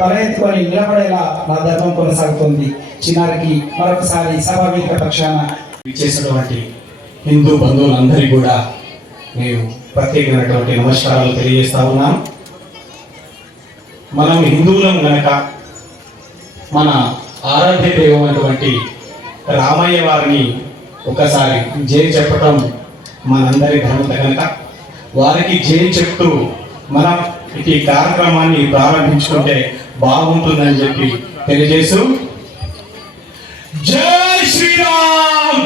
తల ఎత్తుకొని నిలబడేలా నా ధర్మం కొనసాగుతుంది. చిన్నారికి మరొకసారి సభావేదిక పక్షాన చేసినటువంటి హిందూ బంధువులందరికీ కూడా నేను ప్రత్యేకమైనటువంటి నమస్కారాలు తెలియజేస్తా ఉన్నాను. మనం హిందువులం గనక మన ఆరాధ్య దైవమైనటువంటి రామయ్య వారిని ఒకసారి జై చెప్పటం మనందరి ఘనత కనుక వారికి జై చెప్తూ మనం ఈ కార్యక్రమాన్ని ప్రారంభించుకుంటే బాగుంటుందని చెప్పి తెలియజేస్తూ జై శ్రీరామ్.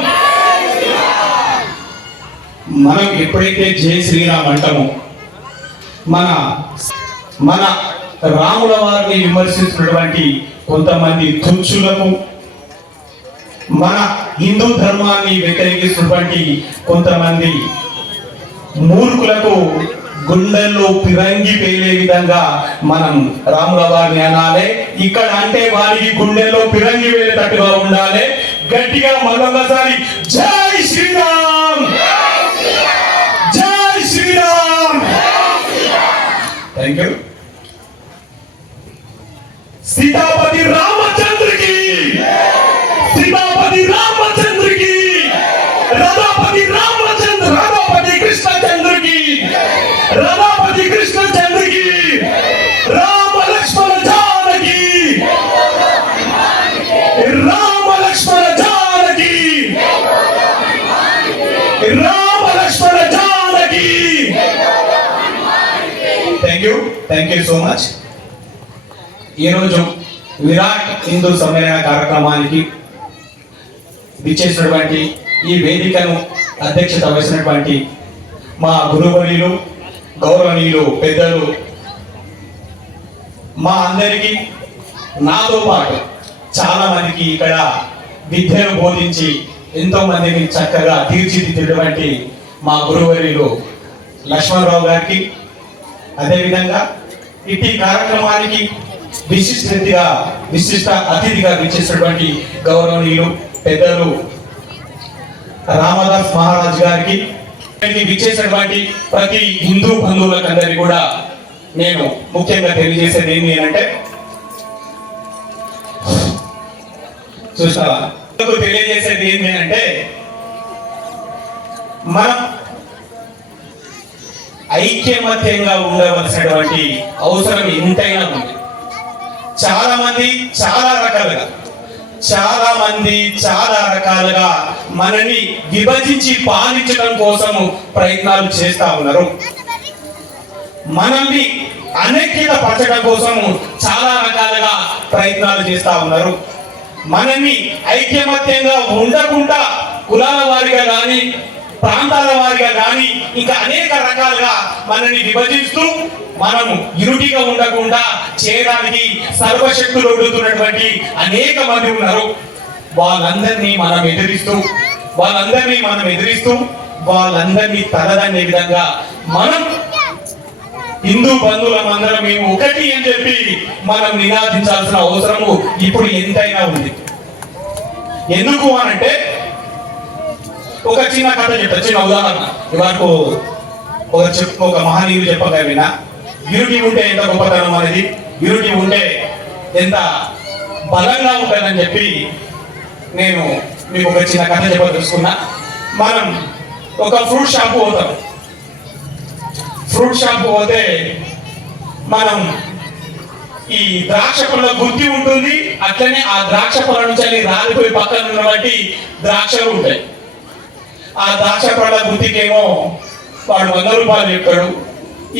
మనం ఎప్పుడైతే జై శ్రీరామ్ అంటామో మన రాముల వారిని విమర్శిస్తున్నటువంటి కొంతమంది తుచ్చులకు, మన హిందూ ధర్మాన్ని వ్యతిరేకిస్తున్నటువంటి కొంతమంది మూర్ఖులకు గుండెల్లో పిరంగి పేలే విధంగా మనం రాముల వారిని అనాలి. ఇక్కడ అంటే వారికి గుండెల్లో పిరంగి వేలేటట్టుగా ఉండాలి. గట్టిగా మరొకసారి జై శ్రీరామ్, జై శ్రీరామ్. Thank you. सीतापति रामचंद्र की, सीतापति रामचंद्र की, राधापति रामचंद्र, राधापति कृष्णचंद्र की, राधापति कृष्णचंद्र की, Ram Lakshman Janaki, Ram Lakshman Janaki, Ram Lakshman Janaki. Thank you so much. ఈరోజు విరాట్ హిందూ సమ్మేళన కార్యక్రమానికి విచ్చేసినటువంటి ఈ వేదికను అధ్యక్షత వహించినటువంటి మా గురువర్యులు, గౌరవనీయులు, పెద్దలు, మా అందరికీ నాతో పాటు చాలా మందికి ఇక్కడ విద్యను బోధించి ఎంతో మందిని చక్కగా తీర్చిదిద్దినటువంటి మా గురువర్యులు లక్ష్మణరావు గారికి, అదేవిధంగా ఇట్టి కార్యక్రమానికి విశిష్ట అతిథిగా విచ్చేసినటువంటి గౌరవనీయులు, పెద్దలు రామదాస్ మహారాజ్ గారికి, విచ్చేసినటువంటి ప్రతి హిందూ బంధువులకందరికీ కూడా నేను ముఖ్యంగా తెలియజేసేది ఏంటి అంటే, చూస్తావా తెలియజేసేది ఏంటి అంటే, మనం ఐక్యమత్యంగా ఉండవలసినటువంటి అవసరం ఎంతైనా ఉంది. చాలా మంది చాలా రకాలుగా మనని విభజించి పాలించడం కోసం ప్రయత్నాలు చేస్తా ఉన్నారు. మనల్ని అనైక్యత పరచడం కోసం చాలా రకాలుగా ప్రయత్నాలు చేస్తా ఉన్నారు. మనల్ని ఐక్యమత్యంగా ఉండకుండా కులాల వారిగా కానీ, ప్రాంతాల వారిగా కానీ, ఇంకా అనేక రకాలుగా మనల్ని విభజిస్తూ మనము యునిటీగా ఉండకుండా చేయడానికి సర్వశక్తులు ఒడ్డుతున్నటువంటి అనేక మంది ఉన్నారు. వాళ్ళందరినీ మనం ఎదిరిస్తూ వాళ్ళందరినీ తలదన్నే విధంగా మనం హిందూ బంధువులం అందరం మేము ఒకటి అని చెప్పి మనం నినాదించాల్సిన అవసరము ఇప్పుడు ఎంతైనా ఉంది. ఎందుకు అనంటే, ఒక చిన్న కథ చెప్తా, చిన్న ఉదాహరణ. ఇవాళకు ఒక మహనీయులు చెప్పగా వినా, యూనిటీ ఉంటే ఎంత గొప్పతనం అనేది, యూనిటీ ఉంటే ఎంత బలంగా ఉంటుందని చెప్పి నేను మీకు ఒక చిన్న కథ చెప్పదలుచుకున్నా. మనం ఒక ఫ్రూట్ షాప్ పోతాం. ఫ్రూట్ షాప్ పోతే మనం ఈ ద్రాక్ష పళ్ళ గుత్తి ఉంటుంది, అట్లనే ఆ ద్రాక్ష పళ్ళ నుంచి రాలిపోయి పక్కన ఉన్నటువంటి ద్రాక్షలు ఉంటాయి. ఆ ద్రాక్ష పళ్ళ గుత్తికేమో వాడు 100 రూపాయలు చెప్తాడు,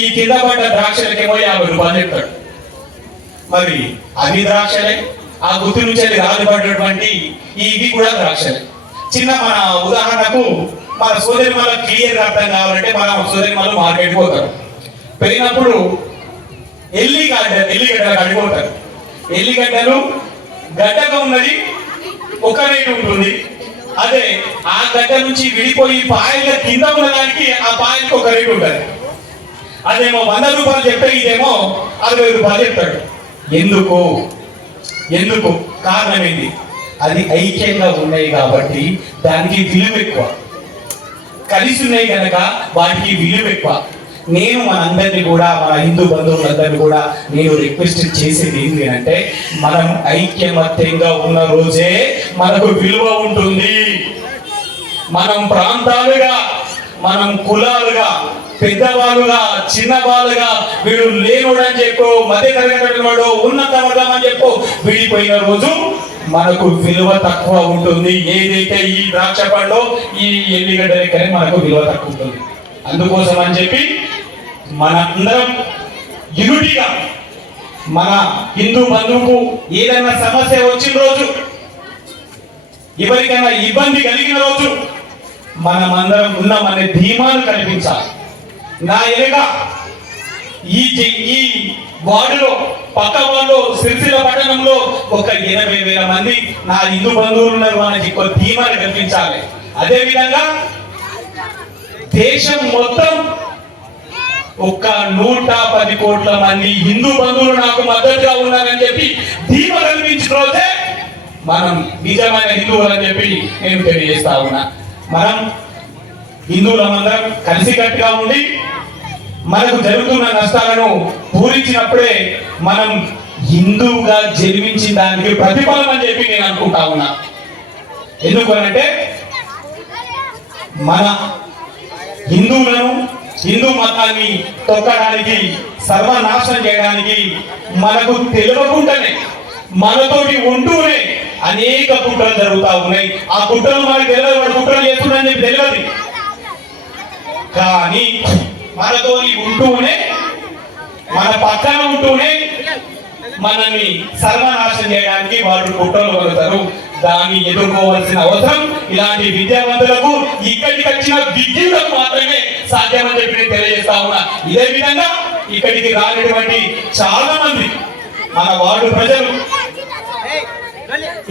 ఈ కింద పడ్డ ద్రాక్షలకేమో 50 రూపాయలు చెప్తాడు. మరి అవి ద్రాక్షలే, ఆ గుత్తి నుంచి రాలిపడ్డటువంటి ఇవి కూడా ద్రాక్షలే. చిన్న మన ఉదాహరణకు మన సోదరిమల క్లియర్ అర్థం కావాలంటే మనం సోదరిమలు మార్కెట్ పోతారు. పోయినప్పుడు ఎల్లిగడ్డలు కడిపోతారు. ఎల్లిగడ్డలు గడ్డగా ఉన్నది ఒక రేటు ఉంటుంది, అదే ఆ గడ్డ నుంచి విడిపోయి పాయలుగా కింద ఉన్నదానికి ఆ పాయలకు ఒక రేటు ఉంటుంది. అదేమో 100 రూపాయలు చెప్తే ఇదేమో 60 రూపాయలు చెప్తాడు. ఎందుకు కారణం ఏంటి? అది ఐక్యంగా ఉన్నాయి కాబట్టి దానికి విలువ ఎక్కువ. కలిసి ఉన్నాయి కనుక వాటికి విలువ ఎక్కువ. నేను మనందరినీ కూడా మన హిందూ బంధువులందరినీ కూడా నేను రిక్వెస్ట్ చేసేది ఏంటి అంటే మనం ఐక్యమత్యంగా ఉన్న రోజే మనకు విలువ ఉంటుంది. మనం ప్రాంతాలుగా, మనం కులాలుగా, పెద్దవాళ్ళుగా, చిన్నవాళ్ళుగా, వీడు లేనుడని చెప్పు, మధ్య తరగతి వాడు, ఉన్నత వర్గం అని చెప్పు విడిపోయిన రోజు మనకు విలువ తక్కువ ఉంటుంది. ఏదైతే ఈ ద్రాక్ష పండు, ఈ ఎల్లిగడ్డ లెక్కనే మనకు విలువ తక్కువ ఉంటుంది. అందుకోసం అని చెప్పి మనందరం యూనిటీగా మన హిందూ బంధువుకు ఏదైనా సమస్య వచ్చిన రోజు, ఎవరికైనా ఇబ్బంది కలిగిన రోజు మనమందరం ఉన్నామనే ధీమాను కల్పించాలి. నా ఎలుగా ఈ వార్డులో, పక్క వాళ్ళు సిరిసిల్ల పట్టణంలో ఒక 80,000 మంది నా హిందూ బంధువులు ఉన్నారు మనకి ఒక ధీమాను కల్పించాలి. అదే విధంగా దేశం మొత్తం ఒక 110 కోట్ల మంది హిందూ బంధువులు నాకు మద్దతుగా ఉన్నారని చెప్పి ధీమా కల్పించిన రోజే మనం నిజమైన హిందువులు అని చెప్పి నేను తెలియజేస్తా ఉన్నా. మనం హిందువులమందరం కలిసికట్టుగా ఉండి మనకు జరుగుతున్న నష్టాలను పూరించినప్పుడే మనం హిందువుగా జన్మించిన దానికి ప్రతిఫలం అని చెప్పి నేను అనుకుంటా ఉన్నా. ఎందుకనంటే మన హిందువులను, హిందూ మతాన్ని తొక్కడానికి, సర్వనాశనం చేయడానికి మనకు తెలియకుండానే, మనతోటి ఉంటూనే అనేక కుట్రలు జరుగుతూ ఉన్నాయి. ఆ కుట్రలు మనకు తెలియదు, వాడు కుట్రలు చేస్తున్నాడని చెప్పి తెలియదు. కానీ మనతోని ఉంటూనే, మన పక్కన ఉంటూనే మనల్ని సర్వనాశనం చేయడానికి వారు కుట్రలు పడతారు. దాన్ని ఎదుర్కోవాల్సిన అవసరం ఇలాంటి విద్యావంతులకు, ఇక్కడికి వచ్చిన విద్యులకు మాత్రమే సాధ్యమని చెప్పి నేను తెలియజేస్తా ఉన్నా. ఇదే విధంగా ఇక్కడికి రానటువంటి చాలా మంది మన వార్డు ప్రజలు,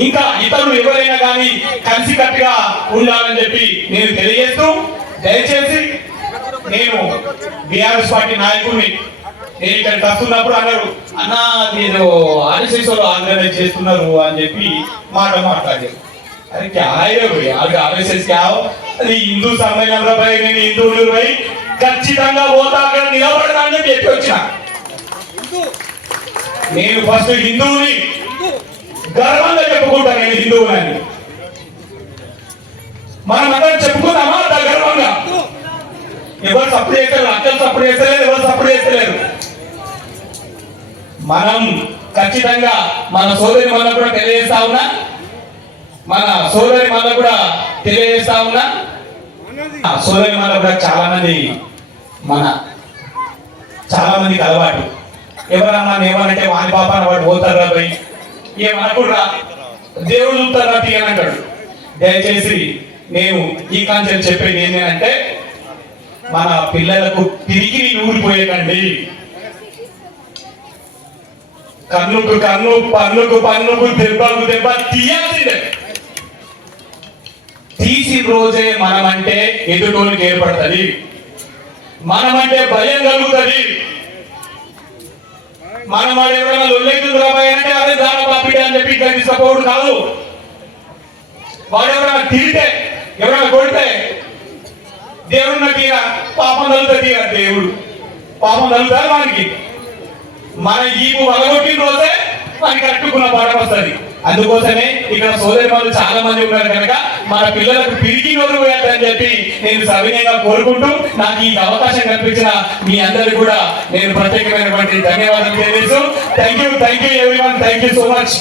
ఇంకా ఇతరులు ఎవరైనా కానీ కలిసికట్టుగా ఉండాలని చెప్పి నేను తెలియజేస్తూ, దయచేసి నేను బీఆర్ఎస్ పార్టీ నాయకుడిని, నేను ఇక్కడికి వస్తున్నప్పుడు అన్నారు, అన్నా నేను ఆర్ఎస్ఎస్ ఆర్గనైజ్ చేస్తున్నారు అని చెప్పి మాట్లాడారు. అరే క్యా ఆర్ఎస్ఎస్ క్యా, అది హిందూ సమ్మేళనంలో పోయి నేను హిందువులు పోయి ఖచ్చితంగా పోతా, అక్కడ నిలబడతా అని చెప్పి వచ్చిన. నేను ఫస్ట్ హిందువుని గర్వంగా చెప్పుకుంటా, నేను హిందువులని. మనం అందరం చెప్పుకుందామా గర్వంగా? ఎవరు సపోర్ట్ చేస్తారు? అక్కలు సపోర్ట్ చేస్తలేరు, ఎవరు సపోర్ట్ చేస్తలేరు. మనం ఖచ్చితంగా మన సోదరి మళ్ళీ కూడా తెలియజేస్తా ఉన్నా, మన సోదరి మళ్ళీ కూడా తెలియజేస్తా ఉన్నా, సోదరి మళ్ళీ కూడా చాలా మందికి అలవాటు. ఎవరన్నా ఏమనంటే వాని పాప వాడు పోతారా పోయి ఏమనకుండా దేవుడు చూస్తారా తీయనంటాడు. దయచేసి నేను ఈ కాన్సెప్ట్ చెప్పేది ఏంటంటే, మన పిల్లలకు తిరిగి ఊరిపోయేకండి. కన్నుకు కన్ను, పన్నుకు పన్నుకు, దెబ్బకు దెబ్బ తీయాల్సిందే. తీసిన రోజే మనమంటే ఎదుటోనికి ఏర్పడుతుంది, మనమంటే భయం కలుగుతుంది. మనం వాడు ఎవరైనా లొల్లెక్కులు రాబోయానంటే అదే దాని పాపిడే అని చెప్పి ఇక్కడ తీసుకపోవడం కాదు. వాడు ఎవరైనా తిరిగితే, ఎవరైనా కొడితే దేవుడు తీరా పాపం తగులుతుంది. దేవుడు పాపం తగులుతారు మనకి. మన ఈపు వలగొట్టిన రోజే మనకి కట్టుకున్న పాఠం వస్తుంది. అందుకోసమే ఇక్కడ సోదరి వాళ్ళు చాలా మంది ఉన్నారు కనుక మన పిల్లలకు పిరికి నోరు వేయాలని చెప్పి నేను సవినయంగా కోరుకుంటూ, నాకు ఈ అవకాశం కల్పించిన మీ అందరికీ కూడా నేను ప్రత్యేకమైనటువంటి ధన్యవాదాలు తెలియజేస్తూ, thank you everyone, thank you so much.